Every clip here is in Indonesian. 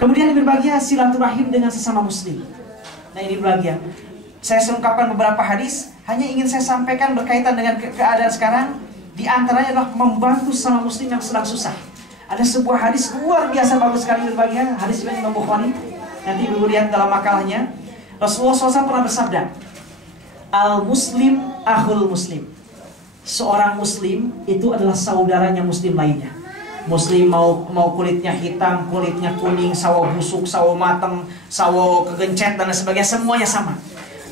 Kemudian berbahagia silaturahim dengan sesama muslim. Nah ini berbahagia. Saya singkapkan beberapa hadis, hanya ingin saya sampaikan berkaitan dengan keadaan sekarang. Di antaranya adalah membantu sesama muslim yang sedang susah. Ada sebuah hadis luar biasa bagus sekali berbahagia, hadis dari Imam Bukhari. Nanti ibu lihat dalam makalahnya. Rasulullah SAW pernah bersabda, al-muslim akhul muslim. Seorang muslim itu adalah saudaranya muslim lainnya. Muslim mau kulitnya hitam, kulitnya kuning, sawo busuk, sawo mateng, sawo kegencet dan sebagainya, semuanya sama.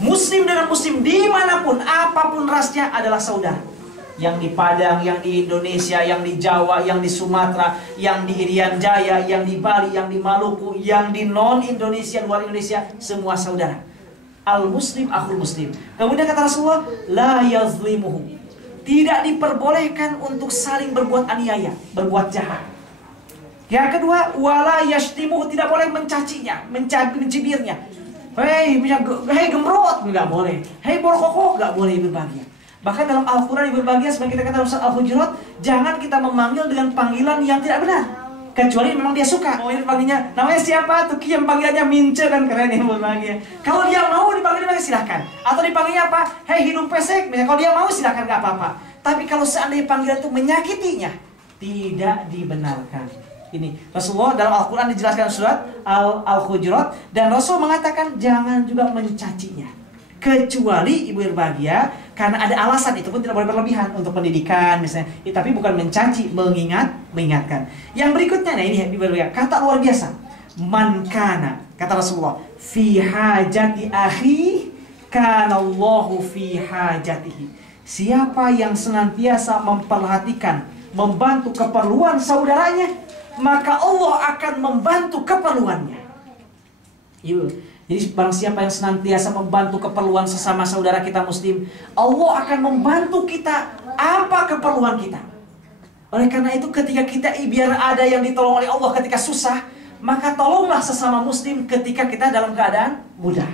Muslim dengan muslim dimanapun, apapun rasnya adalah saudara. Yang di Padang, yang di Indonesia, yang di Jawa, yang di Sumatera, yang di Irian Jaya, yang di Bali, yang di Maluku, yang di non-Indonesia, luar Indonesia, semua saudara. Al-muslim akhul muslim. Kemudian kata Rasulullah, la yazlimuhu. Tidak diperbolehkan untuk saling berbuat aniaya, berbuat jahat. Yang kedua, wala yashtimuhu, tidak boleh mencacinya, mencibirnya. Hei gemrot, nggak boleh. Hei borkoko, nggak boleh berbahagia. Bahkan dalam Al-Quran berbahagia, sebagai kita kata dalam surat Al-Hujurat, jangan kita memanggil dengan panggilan yang tidak benar. Kecuali memang dia suka. Mau panggilnya, namanya siapa? Tuh yang panggilannya Mince, kan keren ya berbahagia. Kalau dia mau dipanggil silahkan. Atau dipanggilnya apa? Hei hidung pesek. Kalau dia mau silahkan, nggak apa-apa. Tapi kalau seandainya panggilan itu menyakitinya, tidak dibenarkan. Ini Rasulullah dalam Al-Quran dijelaskan surat Al-Hujurat, dan Rasul mengatakan jangan juga mencacinya. Kecuali ibu berbahagia karena ada alasan, itu pun tidak boleh berlebihan untuk pendidikan misalnya. Tapi bukan mencaci, mengingatkan. Yang berikutnya, nah ini ibu berbahagia, kata luar biasa. Man kana, kata Rasulullah, fi hajati akhi kana Allahu fi hajatihi. Siapa yang senantiasa memperhatikan, membantu keperluan saudaranya, maka Allah akan membantu keperluannya. Jadi barang siapa yang senantiasa membantu keperluan sesama saudara kita muslim, Allah akan membantu kita apa keperluan kita. Oleh karena itu ketika kita biar ada yang ditolong oleh Allah ketika susah, maka tolonglah sesama muslim ketika kita dalam keadaan mudah.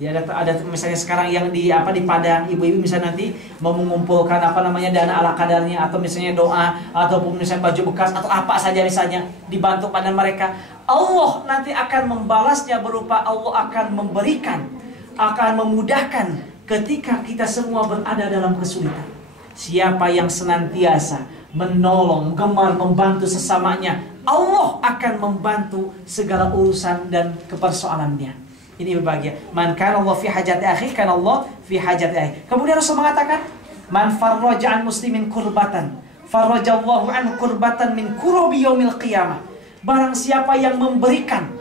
Ya ada misalnya sekarang yang di Padang, ibu-ibu misalnya nanti mau mengumpulkan dana ala kadarnya, atau misalnya doa, ataupun misalnya baju bekas atau apa saja misalnya dibantu pada mereka. Allah nanti akan membalasnya berupa Allah akan memberikan, akan memudahkan ketika kita semua berada dalam kesulitan. Siapa yang senantiasa menolong, gemar membantu sesamanya, Allah akan membantu segala urusan dan kepersoalannya. Ini berbahagia. Man kana Allah fi hajati akhi, kana Allah fi hajati akhi. Kemudian Rasul mengatakan, man farraja an muslimin kurbatan, farrajallahu an kurbatan min kurubi yaumil qiyamah. Barang siapa yang memberikan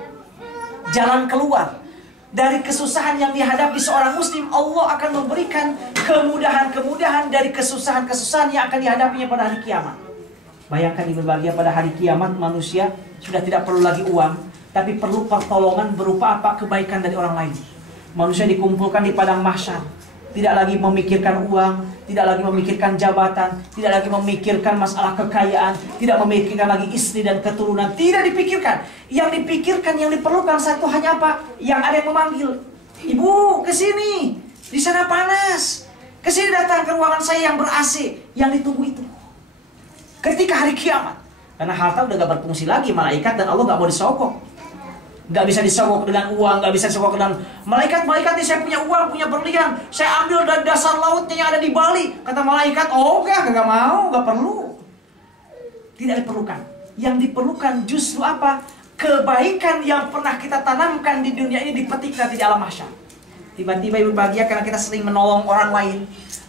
jalan keluar dari kesusahan yang dihadapi seorang muslim, Allah akan memberikan kemudahan-kemudahan dari kesusahan-kesusahan yang akan dihadapinya pada hari kiamat. Bayangkan ibu berbahagia, pada hari kiamat manusia sudah tidak perlu lagi uang, tapi perlu pertolongan berupa apa? Kebaikan dari orang lain. Manusia dikumpulkan di padang mahsyar, tidak lagi memikirkan uang, tidak lagi memikirkan jabatan, tidak lagi memikirkan masalah kekayaan, tidak memikirkan lagi istri dan keturunan, tidak dipikirkan. Yang dipikirkan, yang diperlukan satu hanya apa? Yang ada yang memanggil, ibu kesini, di sana panas, kesini datang ke ruangan saya yang ber-AC, yang ditunggu itu. Ketika hari kiamat, karena harta udah gak berfungsi lagi, malaikat dan Allah gak mau disogok. Gak bisa disogok dengan uang, gak bisa disogok dengan malaikat ini. Saya punya uang, punya berlian, saya ambil dari dasar lautnya yang ada di Bali. Kata malaikat, oh gak mau, gak perlu. Tidak diperlukan. Yang diperlukan justru apa? Kebaikan yang pernah kita tanamkan di dunia ini dipetik nanti di alam mahsyar. Tiba-tiba ibu bahagia karena kita sering menolong orang lain.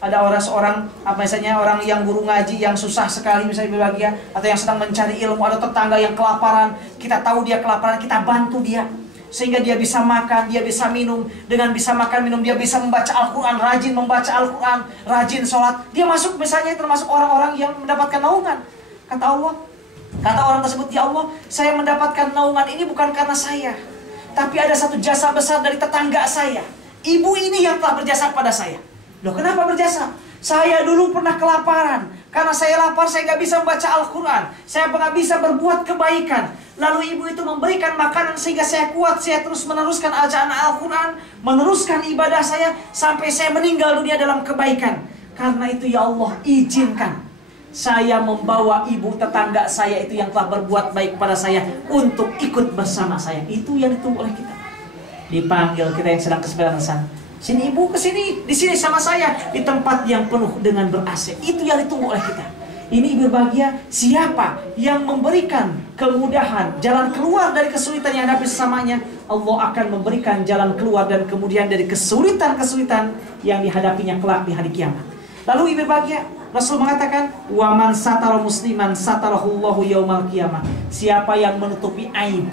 Ada seorang misalnya orang yang guru ngaji yang susah sekali misalnya ibu bahagia, atau yang sedang mencari ilmu, ada tetangga yang kelaparan, kita tahu dia kelaparan, kita bantu dia sehingga dia bisa makan, dia bisa minum. Dengan bisa makan minum dia bisa membaca Al-Quran, rajin membaca Al-Quran, rajin sholat. Dia masuk misalnya termasuk orang-orang yang mendapatkan naungan. Kata Allah, kata orang tersebut, ya Allah, saya mendapatkan naungan ini bukan karena saya, tapi ada satu jasa besar dari tetangga saya. Ibu ini yang telah berjasa pada saya. Loh, kenapa berjasa? Saya dulu pernah kelaparan. Karena saya lapar, saya nggak bisa membaca Al-Quran. Saya nggak bisa berbuat kebaikan. Lalu ibu itu memberikan makanan sehingga saya kuat. Saya terus meneruskan bacaan Al-Quran, meneruskan ibadah saya sampai saya meninggal dunia dalam kebaikan. Karena itu ya Allah, izinkan saya membawa ibu tetangga saya itu yang telah berbuat baik pada saya untuk ikut bersama saya. Itu yang ditunggu oleh kita. Dipanggil kita yang sedang kesebelasan. Sini ibu, ke sini, di sini sama saya di tempat yang penuh dengan ber-AC. Itu yang ditunggu oleh kita. Ini berbahagia siapa yang memberikan kemudahan, jalan keluar dari kesulitan yang hadapi sesamanya. Allah akan memberikan jalan keluar dan kemudian dari kesulitan-kesulitan yang dihadapinya kelak di hari kiamat. Lalu ibu berbahagia, Rasul mengatakan, "Wa man satara musliman satarahullahu yaumal qiyamah." Siapa yang menutupi aib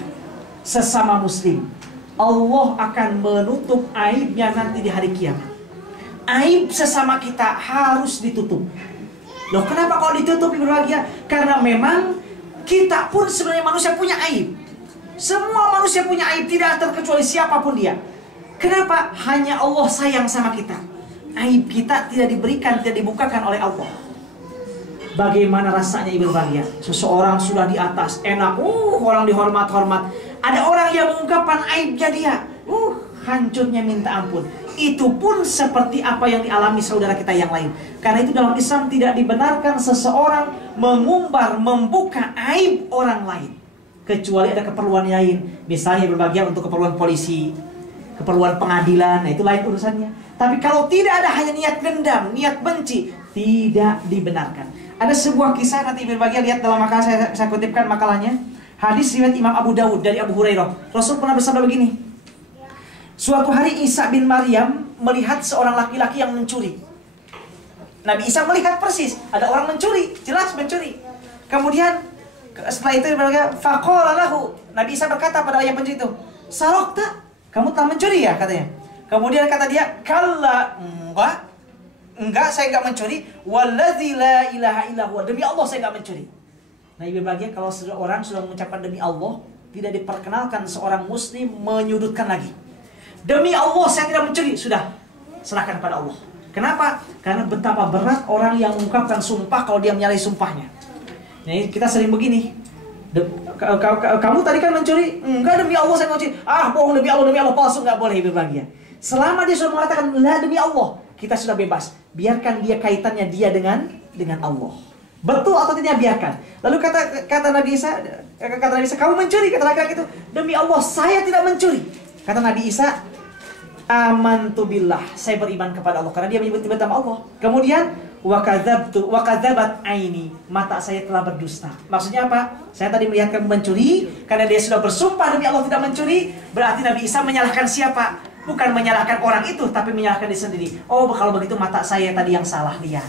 sesama muslim, Allah akan menutup aibnya nanti di hari kiamat. Aib sesama kita harus ditutup. Loh, kenapa kalau ditutup ibu berbahagia? Karena memang kita pun sebenarnya manusia punya aib. Semua manusia punya aib, tidak terkecuali siapapun dia. Kenapa? Hanya Allah sayang sama kita. Aib kita tidak diberikan, tidak dibukakan oleh Allah. Bagaimana rasanya ibu berbahagia? Seseorang sudah di atas, enak, orang dihormat-hormat. Ada orang yang mengungkapkan aibnya dia, hancurnya minta ampun. Itu pun seperti apa yang dialami saudara kita yang lain. Karena itu dalam Islam tidak dibenarkan seseorang mengumbar, membuka aib orang lain. Kecuali ada keperluan lain. Misalnya berbahagia untuk keperluan polisi, keperluan pengadilan, nah itu lain urusannya. Tapi kalau tidak ada hanya niat dendam, niat benci, tidak dibenarkan. Ada sebuah kisah, nanti berbahagia lihat dalam makalah, saya kutipkan makalahnya. Hadis riwayat Imam Abu Dawud dari Abu Hurairah. Rasul pernah bersabda begini. Suatu hari Isa bin Maryam melihat seorang laki-laki yang mencuri. Nabi Isa melihat persis ada orang mencuri, jelas mencuri. Kemudian setelah itu faqala lahu, Nabi Isa berkata pada yang pencuri itu, "Sarokta, kamu telah mencuri ya?" katanya. Kemudian kata dia, "Kalla, enggak, saya enggak mencuri. Walladzi la ilaha illa huwa, demi Allah saya enggak mencuri." Nah, ibu bahagia kalau seseorang sudah mengucapkan demi Allah, tidak diperkenalkan seorang muslim menyudutkan lagi. Demi Allah saya tidak mencuri, sudah serahkan pada Allah. Kenapa? Karena betapa berat orang yang mengungkapkan sumpah kalau dia menyalahi sumpahnya. Nah, kita sering begini. Kamu tadi kan mencuri? Enggak, demi Allah saya mencuri. Bohong, demi Allah palsu, enggak boleh ibu bahagia. Selama dia sudah mengatakan la demi Allah, kita sudah bebas. Biarkan dia kaitannya dia dengan Allah. Betul atau tidak, biarkan. Lalu kata Nabi Isa, kamu mencuri, kata laki-laki itu. Demi Allah saya tidak mencuri. Kata Nabi Isa, amantu billah, saya beriman kepada Allah, karena dia menyebut-nyebut nama Allah. Kemudian wa kadzabat aini, mata saya telah berdusta. Maksudnya apa? Saya tadi melihat kamu mencuri, karena dia sudah bersumpah demi Allah tidak mencuri. Berarti Nabi Isa menyalahkan siapa? Bukan menyalahkan orang itu, tapi menyalahkan diri sendiri. Oh, kalau begitu mata saya tadi yang salah, lihat.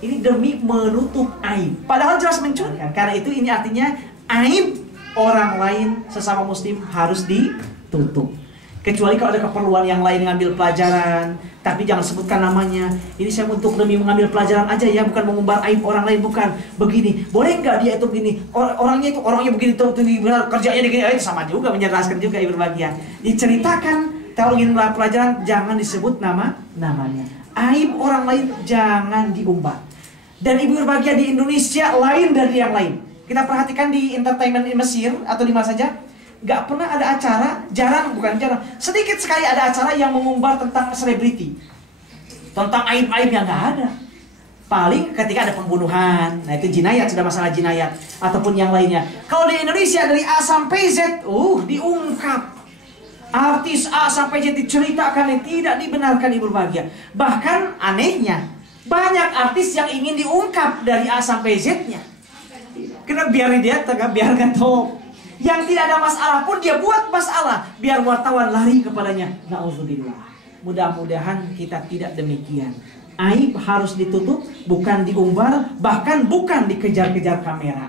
Ini demi menutup aib. Padahal jelas mencuri kan? Karena itu ini artinya aib orang lain sesama muslim harus ditutup. Kecuali kalau ada keperluan yang lain ngambil pelajaran, tapi jangan sebutkan namanya. Ini saya untuk demi mengambil pelajaran aja ya, bukan mengumbar aib orang lain, bukan. Begini, boleh nggak dia itu begini? Orangnya begini tuh kerjanya begini, itu sama juga, menjelaskan juga ibu berbahagia. Diceritakan, kalau ingin pelajaran jangan disebut namanya. Aib orang lain jangan diumbar. Dan ibu berbahagia di Indonesia lain dari yang lain. Kita perhatikan di entertainment di Mesir atau di mana saja, nggak pernah ada acara, bukan jarang, sedikit sekali ada acara yang mengumbar tentang selebriti, tentang aib-aib yang nggak ada. Paling ketika ada pembunuhan, nah itu jinayat, sudah masalah jinayat, ataupun yang lainnya. Kalau di Indonesia dari A sampai Z, diungkap. Artis A sampai Z diceritakan yang tidak dibenarkan ibu berbahagia. Bahkan anehnya, banyak artis yang ingin diungkap dari A sampai Z-nya. Karena biarkan tahu. Yang tidak ada masalah pun dia buat masalah, biar wartawan lari kepadanya. Na'udzubillah. Mudah-mudahan kita tidak demikian. Aib harus ditutup, bukan diumbar, bahkan bukan dikejar-kejar kamera.